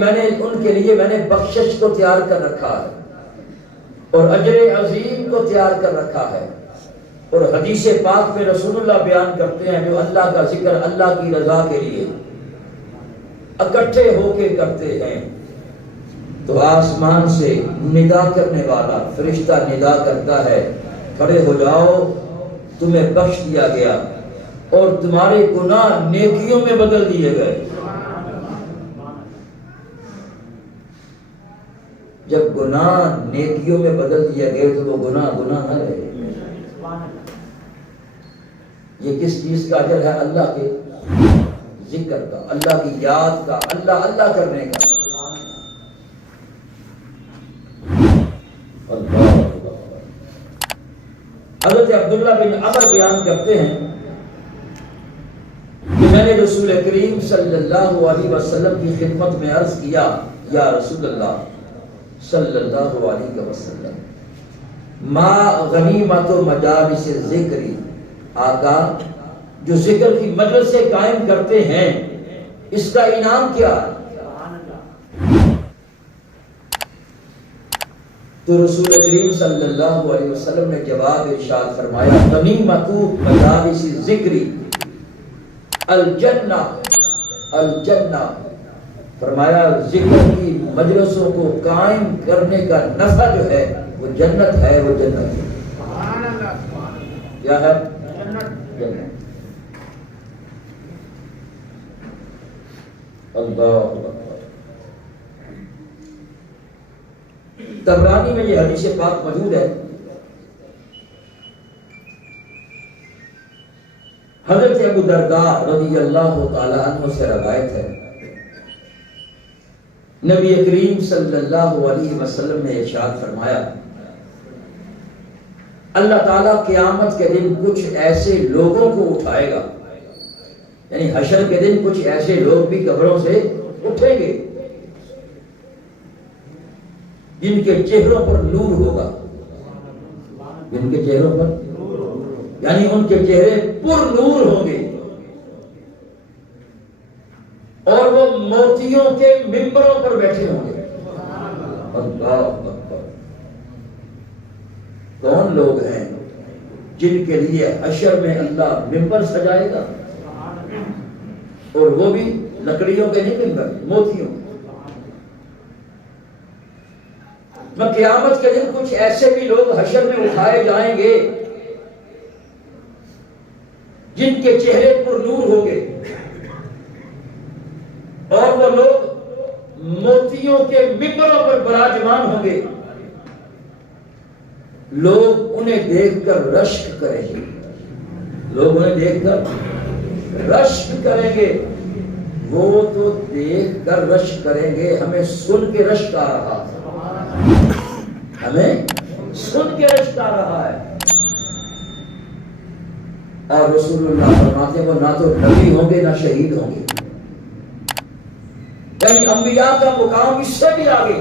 میں نے ان کے لیے بخشش کو تیار کر رکھا ہے اور اجر عظیم کو تیار کر رکھا ہے. اور حدیث پاک میں رسول اللہ بیان کرتے ہیں جو اللہ کا ذکر اللہ کی رضا کے لیے اکٹھے ہو کے کرتے ہیں تو آسمان سے ندا کرنے والا فرشتہ ندا کرتا ہے کھڑے ہو جاؤ تمہیں بخش دیا گیا اور تمہارے گناہ نیکیوں میں بدل دیے گئے. جب گناہ نیکیوں میں بدل دیا گئے تو وہ گناہ نہ رہے. یہ کس چیز کا اجر ہے؟ اللہ کے ذکر کا، اللہ کی یاد کا، اللہ کرنے کا. حضرت عبداللہ بن عمر بیان کرتے ہیں کہ میں نے رسول کریم صلی اللہ علیہ وسلم کی خدمت میں عرض کیا یا رسول اللہ صلی اللہ علیہ وسلم ما غنیمت و مجالس ذکری، آقا جو ذکر کی مجلسیں قائم کرتے ہیں اس کا انعام کیا ہے؟ تو رسول کریم صلی اللہ علیہ وسلم نے جواب ارشاد فرمایا غنیمت مجالس ذکری الجنہ. فرمایا ذکر کی مجلسوں کو قائم کرنے کا نفع جو ہے وہ جنت ہے. وہ جنت ہے. کیا ہے؟ جنت. اللہ. طبرانی میں یہ حدیث پاک موجود ہے. حضرت ابو درداء رضی اللہ تعالی عنہ سے روایت ہے نبی کریم صلی اللہ علیہ وسلم نے ارشاد فرمایا اللہ تعالیٰ قیامت کے دن کچھ ایسے لوگوں کو اٹھائے گا، یعنی حشر کے دن کچھ ایسے لوگ بھی قبروں سے اٹھیں گے جن کے چہروں پر نور ہوگا. جن کے چہروں پر یعنی ان کے چہرے پر نور ہوں گے اور وہ موتیوں کے ممبروں پر بیٹھے ہوں گے. اللہ اکبر. کون لوگ ہیں جن کے لیے حشر میں اللہ ممبر سجائے گا اور وہ بھی لکڑیوں کے نہیں ممبر، موتیوں. میں قیامت کے دن کچھ ایسے بھی لوگ حشر میں اٹھائے جائیں گے جن کے چہرے پر نور ہوں گے اور وہ لوگ موتیوں کے ممبروں پر براجمان ہوں گے. لوگ انہیں دیکھ کر رشک کریں گے. لوگ انہیں دیکھ کر رشک کریں گے. وہ تو دیکھ کر رشک کریں گے، ہمیں سن کے رشک آ رہا ہے. ہمیں سن کے رشک آ رہا ہے. اور رسول اللہ فرماتے ہیں وہ نہ تو نبی ہوں گے نہ شہید ہوں گے. یعنی انبیاء کا مقام اس سے بھی آگے،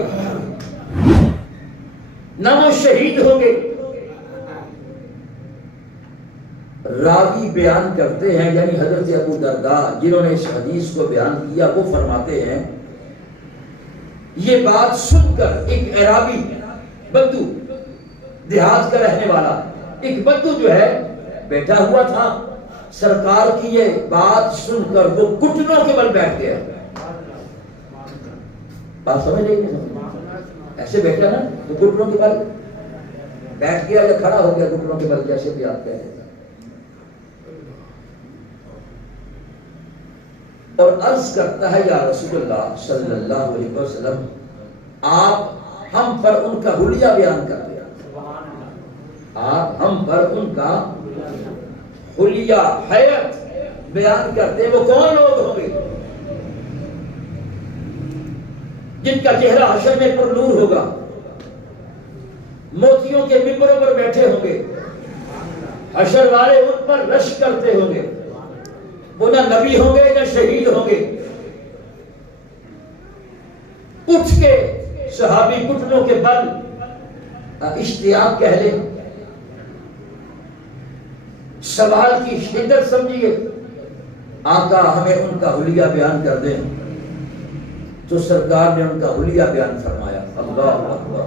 نہ وہ شہید ہوں گے. راوی بیان کرتے ہیں یعنی حضرت ابو درداء جنہوں نے اس حدیث کو بیان کیا وہ فرماتے ہیں یہ بات سن کر ایک عرابی بدو، دیہات کا رہنے والا ایک بدو جو ہے بیٹھا ہوا تھا، سرکار کی یہ بات سن کر وہ گھٹنوں کے بل بیٹھ گیا. بات سمجھ رہی ہے؟ ایسے بیٹھا نا تو گھٹنوں کے بل بیٹھ گیا یا کھڑا ہو گیا، گھٹنوں کے بل جیسے بھی آپ کہتے ہیں. اور عرض کرتا ہے یا رسول اللہ صلی اللہ علیہ وسلم آپ ہم پر ان کا حلیہ بیان کر دیا. آپ ہم پر ان کا حلیہ حیات بیان کرتے. وہ کون لوگ ہوں گے جن کا چہرہ حشر میں پر نور ہوگا، موتیوں کے ممبروں پر بیٹھے ہوں گے، حشر والے ان پر رشک کرتے ہوں گے. وہ نہ نبی ہوں گے نہ شہید ہوں گے. اٹھ کے صحابی گھٹنوں کے بل اشتیاق کہہ لیں، سوال کی شدت سمجھیے. آقا ہمیں ان کا حلیہ بیان کر دیں. تو سرکار نے ان کا حلیہ بیان فرمایا. اللہ اکبر.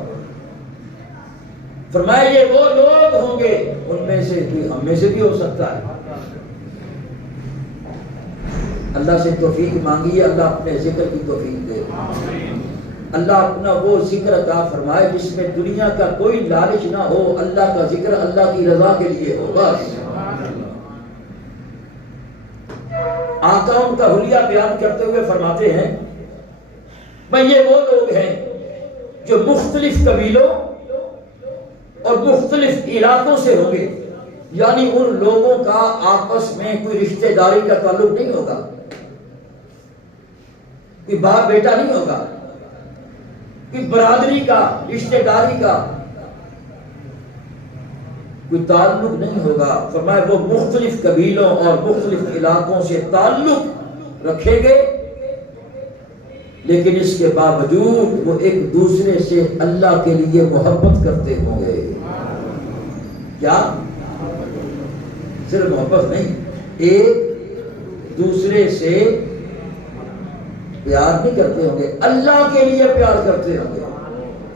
فرمایا یہ وہ لوگ ہوں گے، ان میں سے کوئی ہم میں سے بھی ہو سکتا ہے. اللہ سے توفیق مانگیے، اللہ اپنے ذکر کی توفیق دے. اللہ اپنا وہ ذکر عطا فرمائے جس میں دنیا کا کوئی لالچ نہ ہو، اللہ کا ذکر اللہ کی رضا کے لیے ہو بس. آقا ان کا حلیہ بیان کرتے ہوئے فرماتے ہیں بھئی یہ وہ لوگ ہیں جو مختلف قبیلوں اور مختلف علاقوں سے ہوں گے، یعنی ان لوگوں کا آپس میں کوئی رشتہ داری کا تعلق نہیں ہوگا، کوئی باپ بیٹا نہیں ہوگا، کوئی برادری کا رشتہ داری کا کوئی تعلق نہیں ہوگا. فرمایا وہ مختلف قبیلوں اور مختلف علاقوں سے تعلق رکھیں گے، لیکن اس کے باوجود وہ ایک دوسرے سے اللہ کے لیے محبت کرتے ہوں گے. کیا صرف محبت نہیں، ایک دوسرے سے پیار نہیں کرتے ہوں گے، اللہ کے لیے پیار کرتے ہوں گے.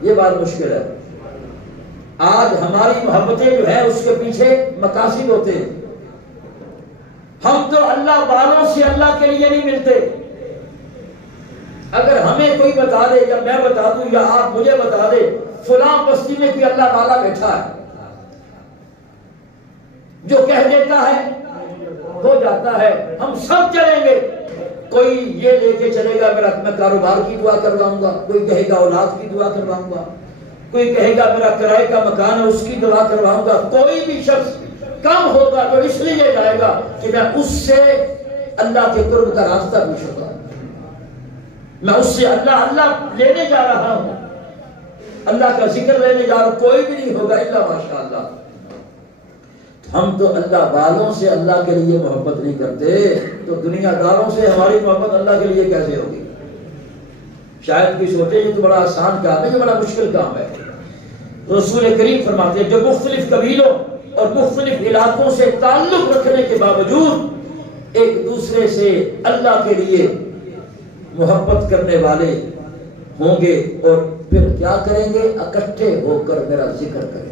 یہ بات مشکل ہے. آج ہماری محبتیں جو ہیں اس کے پیچھے مقاصد ہوتے ہیں. ہم تو اللہ والوں سے اللہ کے لیے نہیں ملتے. اگر ہمیں کوئی بتا دے یا میں بتا دوں یا آپ مجھے بتا دے فلاں بستی میں کوئی اللہ والا بیٹھا ہے، جو کہہ دیتا ہے ہو جاتا ہے، ہم سب چلیں گے. کوئی یہ لے کے چلے گا میرا میں کاروبار کی دعا کرواؤں گا، کوئی کہے گا اولاد کی دعا کرواؤں گا، کوئی کہے گا میرا کرائے کا مکان ہے اس کی دعا کرواؤں گا. کوئی بھی شخص کم ہوگا تو اس لیے جائے گا کہ میں اس سے اللہ کے قرب کا راستہ پوچھوں گا، میں اس سے اللہ لینے جا رہا ہوں، اللہ کا ذکر لینے جا رہا ہوں. کوئی بھی نہیں ہوگا الا ماشاءاللہ. ہم تو اللہ والوں سے اللہ کے لیے محبت نہیں کرتے، تو دنیا داروں سے ہماری محبت اللہ کے لیے کیسے ہوگی؟ شاید کوئی سوچے یہ تو بڑا آسان کام ہے، یہ بڑا مشکل کام ہے. رسول کریم فرماتے ہیں جو مختلف قبیلوں اور مختلف علاقوں سے تعلق رکھنے کے باوجود ایک دوسرے سے اللہ کے لیے محبت کرنے والے ہوں گے اور پھر کیا کریں گے؟ اکٹھے ہو کر میرا ذکر کریں گے،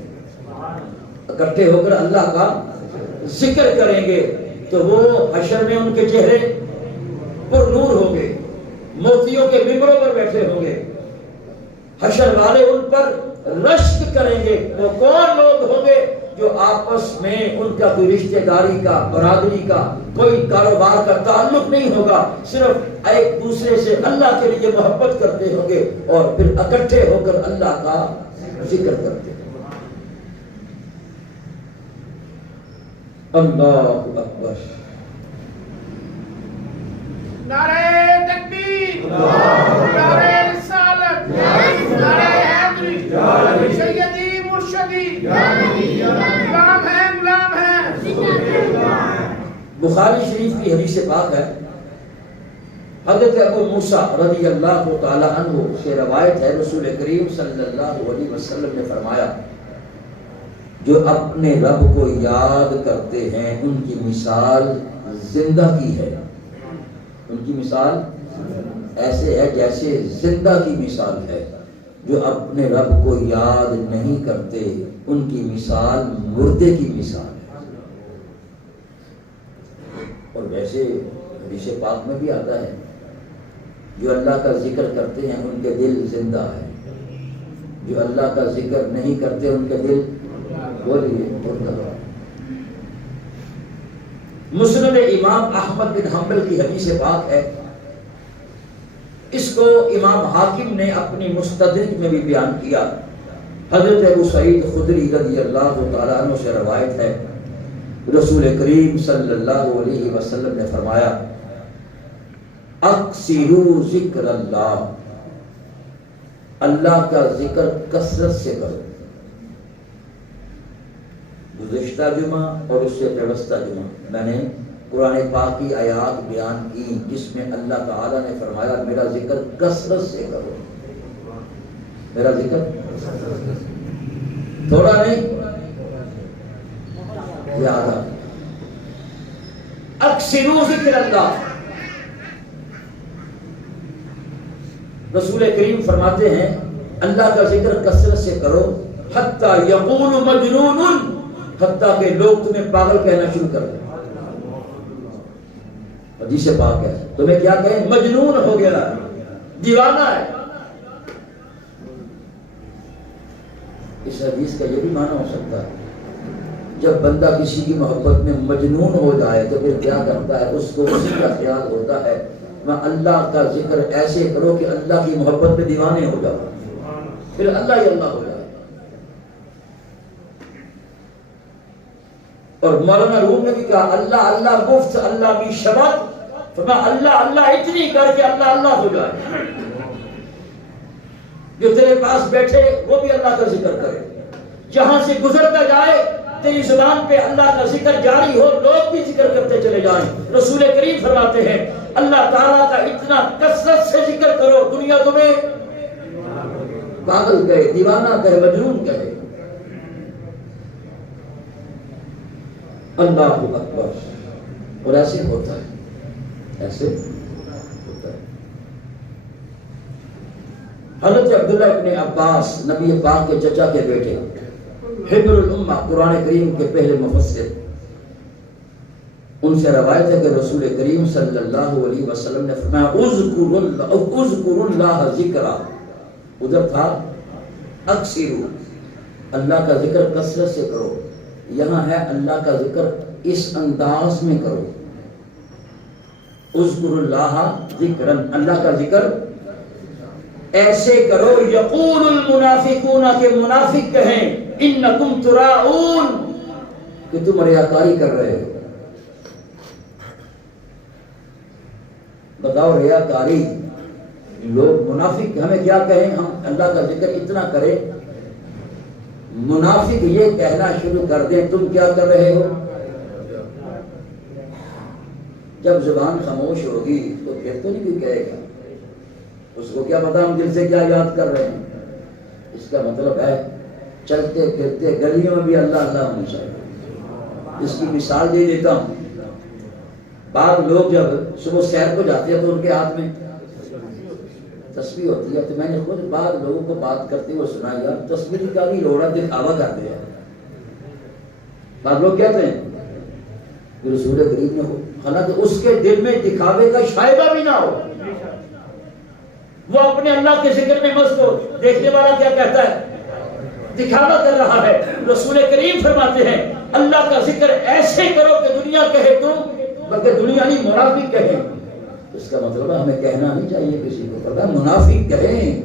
اکٹھے ہو کر اللہ کا ذکر کریں گے، تو وہ حشر میں ان کے چہرے پر نور ہوں گے، موتیوں کے ممبروں پر بیٹھے ہوں گے. حشر والے ان پر رشک کریں گے. وہ کون لوگ ہوں گے؟ جو آپس میں ان کا کوئی رشتہ داری کا، برادری کا، کوئی کاروبار کا تعلق نہیں ہوگا، صرف ایک دوسرے سے اللہ کے لیے محبت کرتے ہوں گے اور پھر اکٹھے ہو کر اللہ کا ذکر کرتے ہیں. اللہ اکبر. نعرہ تکبیر، نعرہ رسالت، نعرہ حیدری، سیدی مرشدی، غلام ہے. بخاری شریف کی حدیث پاک ہے، حضرت ابو موسیٰ رضی اللہ تعالی عنہ سے روایت ہے، رسول کریم صلی اللہ علیہ وسلم نے فرمایا جو اپنے رب کو یاد کرتے ہیں ان کی مثال زندہ کی ہے. ان کی مثال ایسے ہے جیسے زندہ کی مثال ہے. جو اپنے رب کو یاد نہیں کرتے ان کی مثال مردے کی مثال ہے. اور ویسے حدیث پاک میں بھی آتا ہے جو اللہ کا ذکر کرتے ہیں ان کے دل زندہ ہے، جو اللہ کا ذکر نہیں کرتے ان کے دل بولیے مردہ. مسند امام احمد بن حنبل کی حدیث پاک ہے، اس کو امام حاکم نے اپنی مستدرک میں بھی بیان کیا. حضرت ابو سعید خدری رضی اللہ تعالیٰ عنہ سے روایت ہے، رسول کریم صلی اللہ علیہ وسلم نے فرمایا اکثروا ذکر اللہ، اللہ کا ذکر کثرت سے کرو. گزشتہ جمعہ اور اس سے پیوستہ جمعہ میں نے قرآن پاک کی آیات بیان کی جس میں اللہ تعالیٰ نے فرمایا میرا ذکر کثرت سے کرو. میرا ذکر تھوڑا نہیں، زیادہ. اکثروا ذکر اللہ، رسول کریم فرماتے ہیں اللہ کا ذکر کثرت سے کرو حتیٰ یقول مجنون، حتیٰ کہ لوگ تمہیں پاگل کہنا شروع کر دیں. حدیث پاک ہے، تمہیں کیا کہیں؟ مجنون ہو گیا، دیوانہ ہے. اس حدیث کا یہ بھی معنی ہو سکتا ہے جب بندہ کسی کی محبت میں مجنون ہو جائے تو پھر کیا کرتا ہے؟ اس کو اسی کا خیال ہوتا ہے میں اللہ کا ذکر ایسے کرو کہ اللہ کی محبت میں دیوانے ہو جاؤ، پھر اللہ ہی اللہ ہو جائے. اور مولانا روم نے بھی کہا اللہ اللہ مفت اللہ بھی شبت، فرمایا اللہ اللہ اتنی کر کے اللہ اللہ ہو جائے. جو تیرے پاس بیٹھے وہ بھی اللہ کا ذکر کرے، جہاں سے گزرتا جائے تیری زبان پہ اللہ کا ذکر جاری ہو، لوگ بھی ذکر کرتے چلے جائیں. رسول کریم فرماتے ہیں اللہ تعالیٰ کا اتنا کثرت سے ذکر کرو دنیا تمہیں پاگل کہے، دیوانہ کہے، مجنون کہے. اللہ اکبر. اور ایسے ہوتا ہے، ایسے ہوتا ہے. حضرت عبداللہ ابن عباس نبی پاک کے چچا کے بیٹے، حبر الامہ، قرآن کریم کے پہلے مفسر، ان سے روایت ہے کہ رسول کریم صلی اللہ علیہ وسلم نے فرمایا اذکر اللہ ذکرا، ادھر تھا اکثروا، اللہ کا ذکر کثرت سے کرو، یہاں ہے اللہ کا ذکر اس انداز میں کرو. اذکر اللہ ذکرا، اللہ کا ذکر ایسے کرو یقول المنافقون، کہ منافق کہیں انکم تراؤن، کہ تم ریاکاری کر رہے ہو. بتاؤ ریاکاری، لوگ منافق ہمیں کیا کہیں؟ ہم اللہ کا ذکر اتنا کریں، منافق یہ کہنا شروع کر دیں تم کیا کر رہے ہو. جب زبان خاموش ہوگی تو پھر تو نہیں کوئی کہے گا، اس کو کیا پتا ہم دل سے کیا یاد کر رہے ہیں. اس کا مطلب ہے چلتے پھرتے گلیوں میں بھی اللہ اللہ ہونا چاہیے. اس کی مثال دے دیتا ہوں. بعض لوگ جب صبح سیر کو جاتے ہیں تو ان کے ہاتھ میں تسبیح ہوتی ہے، تو میں نے خود بعض لوگوں کو بات کرتے ہوئے سنا یار تسبیح کا بھی روڑا دکھاوا کرتے ہیں. بعض لوگ کہتے ہیں کہ رسول کریم نے ہو، حالانکہ اس کے دل میں دکھاوے کا شائبہ بھی نہ ہو، وہ اپنے اللہ کے ذکر میں مست ہو. دیکھنے والا کیا کہتا ہے؟ دکھاوا کر رہا ہے. رسول کریم فرماتے ہیں اللہ کا ذکر ایسے کرو کہ دنیا کہے تم، بلکہ دنیا نہیں منافق کہے. اس کا مطلب ہے ہمیں کہنا نہیں چاہیے کسی کو، پتہ منافق کہیں.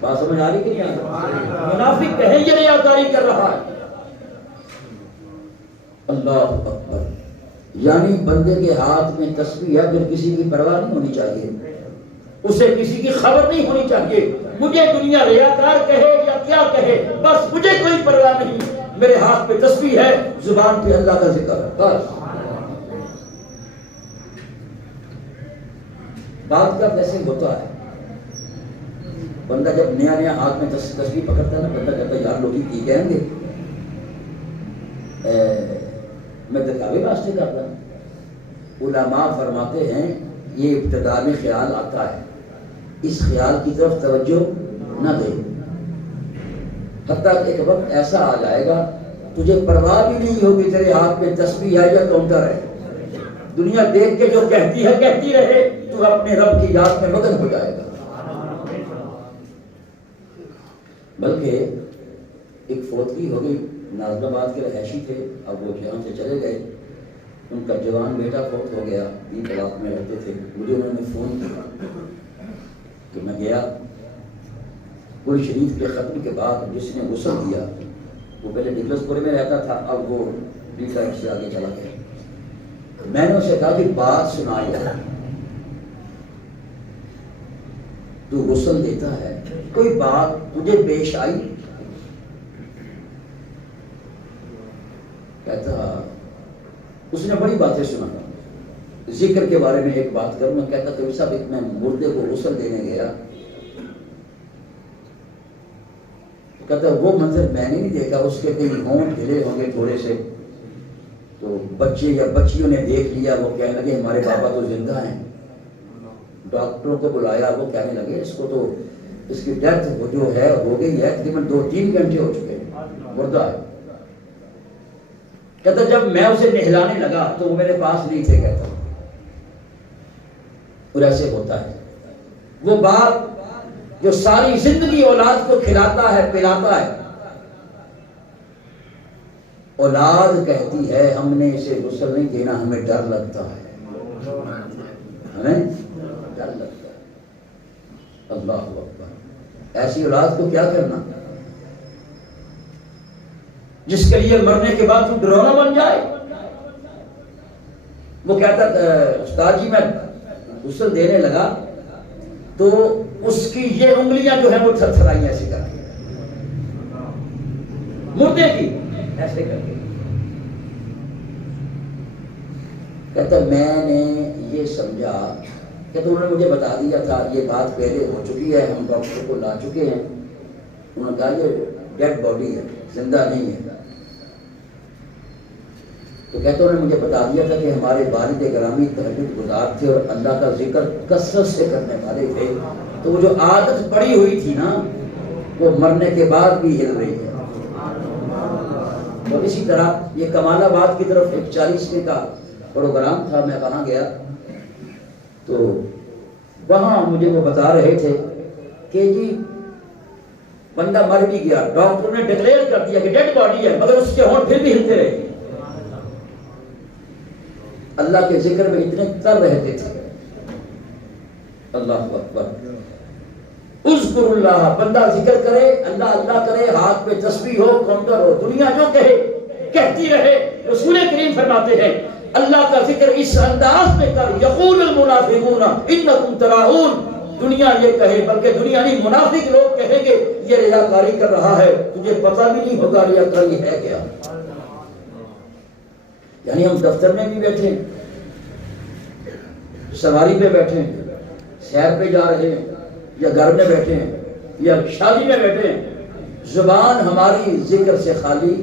بات سمجھ آ رہی کہ نہیں آ رہی؟ منافق کہیں یہ ریاکاری کر رہا ہے. اللہ اکبر. یعنی بندے کے ہاتھ میں تسبیح ہے، پھر کسی کی پرواہ نہیں ہونی چاہیے، اسے کسی کی خبر نہیں ہونی چاہیے. مجھے دنیا ریاکار کہے یا کیا کہے، بس مجھے کوئی پرواہ نہیں، میرے ہاتھ پہ تسبیح ہے، زبان پہ اللہ کا ذکر ہے، بس. بات کا کیسے ہوتا ہے؟ بندہ جب نیا نیا ہاتھ میں تسبیح پکڑتا ہے نا، بندہ کہتا ہے یار لوگ کی کہیں گے میں دکھاوے واسطے کرتا ہوں. علماء فرماتے ہیں یہ ابتدا میں خیال آتا ہے، اس خیال کی طرف توجہ نہ دے، حتیٰ کہ ایک وقت ایسا آ جائے گا تجھے پرواہ بھی نہیں ہوگی تیرے ہاتھ میں تسبیح ہے یا کاؤنٹر ہے. دنیا دیکھ کے جو کہتی ہے کہتی رہے، تو اپنے رب کی یاد میں مگن ہو جائے گا. بلکہ ایک فوتگی ہو گئی، نازم آباد کے رہائشی تھے، اب وہ یہاں سے چلے گئے. ان کا جوان بیٹا فوت ہو گیا، یہ علاقے میں رہتے تھے. مجھے انہوں نے فون کیا کہ میں گیا. پوری شریف کے ختم کے بعد جس نے غسل دیا وہ پہلے ڈگلس پورے میں رہتا تھا، اب وہ بی سائڈ سے آگے چلا گیا. میں نے اسے کہا کہ بات سنا یار، تو غسل دیتا ہے، کوئی بات تجھے پیش آئی؟ کہتا اس نے بڑی باتیں سنا. ذکر کے بارے میں ایک بات کروں، میں کہتا کہ صاحب ایک میں مردے کو غسل دینے گیا، کہتا وہ منظر میں نے نہیں دیکھا، اس کے کئی ہونٹ ہلے ہوں گے تھوڑے سے، تو بچے یا بچیوں نے دیکھ لیا، وہ کہنے لگے ہمارے بابا تو زندہ ہیں. ڈاکٹروں کو بلایا، وہ کہنے لگے اس کو تو اس کی ڈیتھ جو ہے ہو گئی ہے، تقریباً 2-3 گھنٹے ہو چکے ہیں، مردہ ہے۔ کہتا جب میں اسے نہلانے لگا تو وہ میرے پاس نہیں تھے، کہتا اور ایسے ہوتا ہے۔ وہ باپ جو ساری زندگی اولاد کو کھلاتا ہے پلاتا ہے، اولاد کہتی ہے ہم نے اسے غسل نہیں دینا، ہمیں ڈر لگتا ہے، ہمیں ڈر لگتا ہے۔ اللہ اکبر، ایسی اولاد کو کیا کرنا جس کے لیے مرنے کے بعد تو ڈرونا بن جائے۔ وہ کہتا استاد جی میں غسل دینے لگا تو اس کی یہ انگلیاں جو ہیں وہ تھر تھرائی ایسے کر کے، مردے کی ایسے کر کے۔ کہتا میں نے یہ سمجھا کہ انہوں نے مجھے بتا دیا تھا یہ بات پہلے ہو چکی ہے، ہم ڈاکٹر کو لا چکے ہیں، انہوں نے کہا یہ ڈیڈ باڈی ہے، زندہ نہیں ہے۔ تو کہتے انہوں نے مجھے بتا دیا تھا کہ ہمارے والد گرامی تہجد گزار تھے اور اللہ کا ذکر کثرت سے کرنے والے تھے، تو وہ جو عادت پڑی ہوئی تھی نا وہ مرنے کے بعد بھی ہل رہی ہے۔ اور اسی طرح یہ کمال آباد کی طرف ایک 40ویں کا پروگرام تھا، میں وہاں گیا تو وہاں مجھے وہ بتا رہے تھے کہ جی بندہ مر بھی گیا، ڈاکٹر نے ڈکلیئر کر دیا کہ ڈیڈ باڈی ہے، مگر اس کے ہونٹ پھر بھی ہلتے رہے، اللہ کے ذکر میں اتنے تر رہتے تھے۔ اللہ اکبر، اذکر اللہ، بندہ ذکر کرے، اللہ اللہ کرے، ہاتھ پہ تسبیح ہو، کاؤنٹر ہو، دنیا جو کہے کہتی رہے۔ رسول کریم فرماتے ہیں اللہ کا ذکر اس انداز میں کر، یقول المنافقون انکم تراؤن، دنیا یہ کہے، بلکہ دنیا نہیں منافق لوگ کہیں گے یہ ریاکاری کر رہا ہے، تجھے پتہ بھی نہیں ہوگا ریاکاری ہے کیا۔ یعنی ہم دفتر میں بھی بیٹھے ہیں، سواری پہ بیٹھے ہیں، سیر پہ جا رہے ہیں، یا گھر میں بیٹھے ہیں یا شادی میں بیٹھے ہیں، زبان ہماری ذکر سے خالی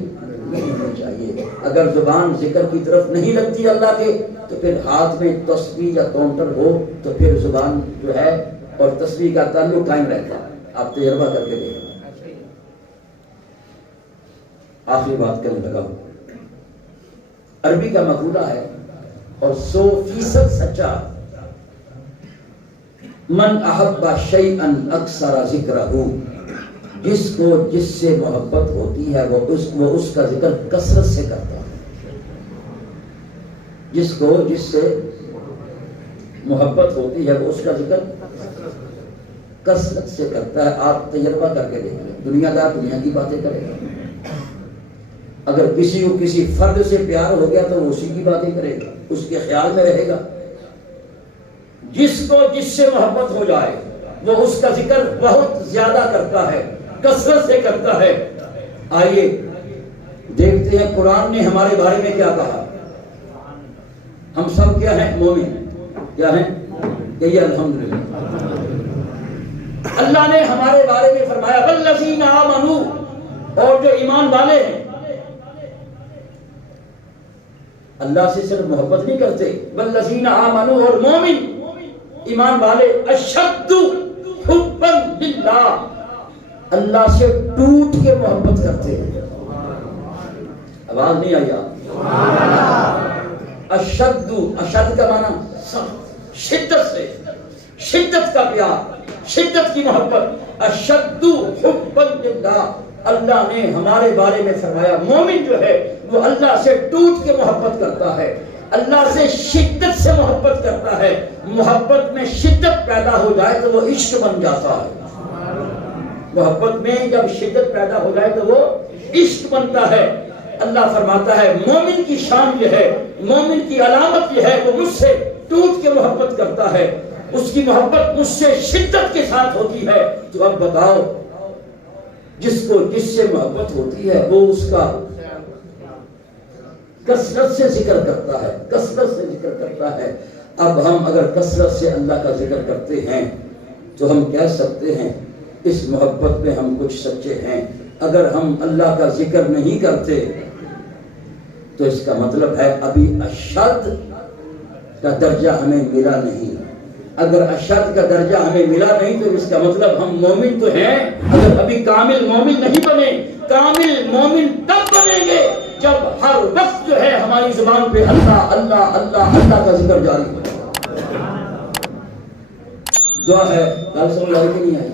نہیں ہونی چاہیے۔ اگر زبان ذکر کی طرف نہیں لگتی اللہ کے تو پھر ہاتھ میں تسبیح یا کاؤنٹر ہو تو پھر زبان جو ہے اور تسبیح کا تعلق قائم رہتا ہے۔ آپ تجربہ کر کے دیکھیں۔ آخری بات کرنے لگا، عربی کا مقولہ ہے اور 100% سچا، من احب شیئا اکثر ذکرہ، جس کو جس سے محبت ہوتی ہے وہ اس کا ذکر کثرت سے کرتا ہے۔ جس کو جس سے محبت ہوتی ہے وہ اس کا ذکر کثرت سے کرتا ہے۔ آپ تجربہ کر کے دیکھیں، دنیا دار دنیا کی باتیں کرے گا، اگر کسی کو کسی فرد سے پیار ہو گیا تو وہ اسی کی باتیں کرے گا، اس کے خیال میں رہے گا۔ جس کو جس سے محبت ہو جائے وہ اس کا ذکر بہت زیادہ کرتا ہے، کثرت سے کرتا ہے۔ آئیے دیکھتے ہیں قرآن نے ہمارے بارے میں کیا کہا۔ ہم سب کیا ہیں؟ مومن۔ کیا ہیں؟ کہیے الحمدللہ۔ اللہ نے ہمارے بارے میں فرمایا والذین آمنوا، اور جو ایمان والے ہیں اللہ سے صرف محبت نہیں کرتے، والذین آمنوا، اور مومن ایمان والے، اشد حبا للہ، اللہ سے ٹوٹ کے محبت کرتے ہیں۔ آواز نہیں آئی آپ؟ اشد، اشد کا معنی سخت، شدت سے، شدت کا پیار، شدت کی محبت۔ اشد حبا للہ، اللہ نے ہمارے بارے میں فرمایا مومن جو ہے وہ اللہ سے ٹوٹ کے محبت کرتا ہے، اللہ سے شدت سے محبت کرتا ہے۔ محبت میں شدت پیدا ہو جائے تو وہ عشق بن جاتا ہے۔ محبت میں جب شدت پیدا ہو جائے تو وہ عشق بنتا ہے۔ اللہ فرماتا ہے مومن کی شان یہ ہے، مومن کی علامت یہ ہے، وہ مجھ سے ٹوٹ کے محبت کرتا ہے، اس کی محبت مجھ سے شدت کے ساتھ ہوتی ہے۔ تو اب بتاؤ، جس کو جس سے محبت ہوتی ہے وہ اس کا کثرت سے ذکر کرتا ہے، کثرت سے ذکر کرتا ہے۔ اب ہم اگر کثرت سے اللہ کا ذکر کرتے ہیں تو ہم کہہ سکتے ہیں اس محبت میں ہم کچھ سچے ہیں۔ اگر ہم اللہ کا ذکر نہیں کرتے تو اس کا مطلب ہے ابھی اشد کا درجہ ہمیں ملا نہیں۔ اگر اشد کا درجہ ہمیں ملا نہیں تو اس کا مطلب ہم مومن تو ہیں، اگر ابھی کامل مومن نہیں بنے۔ کامل مومن تب بنیں گے جب ہر وقت جو ہے ہماری زبان پہ اللہ اللہ اللہ اللہ کا ذکر جاری ہو۔ دعا ہے کل سن لائی کہ نہیں آئی؟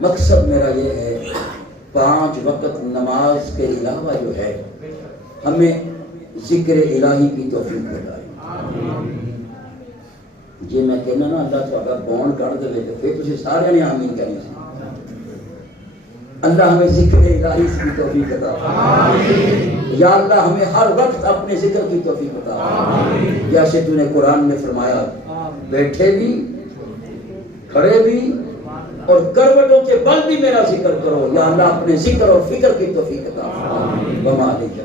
مقصد میرا یہ ہے 5 وقت نماز کے علاوہ جو ہے ہمیں ذکر الہی کی توفیق بتائے۔ جی میں کہنا نا اللہ تو اگر بون کر دے تو پھر تجھے سارے نے آمین کرنی سی۔ اللہ ہمیں ذکر الہی کی توفیق عطا فرما۔ یا اللہ ہمیں ہر وقت اپنے ذکر کی توفیق عطا فرما۔ جیسے تو نے قرآن میں فرمایا بیٹھے بھی کھڑے بھی اور کروٹوں کے بل بھی میرا ذکر کرو۔ یا اللہ اپنے ذکر اور فکر کی توفیق عطا فرما۔ وما علیک